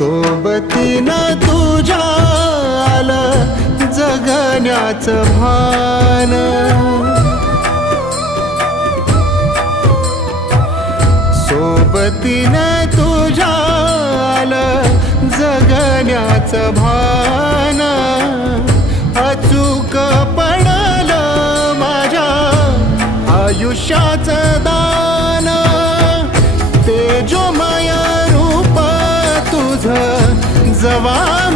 सोबतीनं तुझ्या आलं जगण्याचं भान, सोबतीनं तुझ्या आलं जगण्याचं भान, अचूक पडलं माझ्या आयुष्याचं दान, तेजोमय रूप तुझं जवा